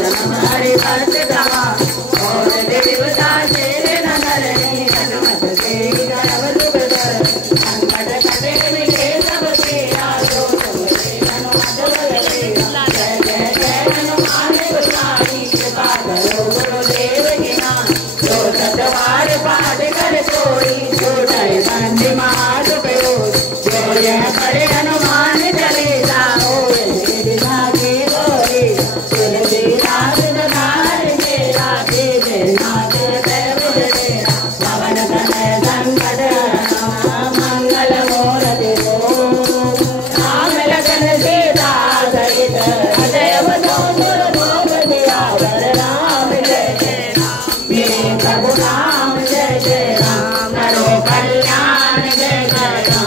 जन्म हरि भक्त कहा और देवता तेरे नरनी हनुमत से करब सुख कर संकट कटे मिटे सब तेरा जो तुमरे हनुमत बलदेवा जय जय जय हनुमान गुसाई कृपा करो गुरुदेव की नाम जो सतवार पाठ कर कोई जो जय बंदी महादुख जो यह करे हनुमान चालीसा होए भागे गोरे तुलसीदास सदार मेरा तेरे नाथ देव तेरा पवन तनय संकट मंगल मूर्ति हो राम लखन सीता सहित अजय सुंदर भोग दियावर राम जय जय राम मेरे प्रभु राम जय जय राम करो कल्याण जय जय राम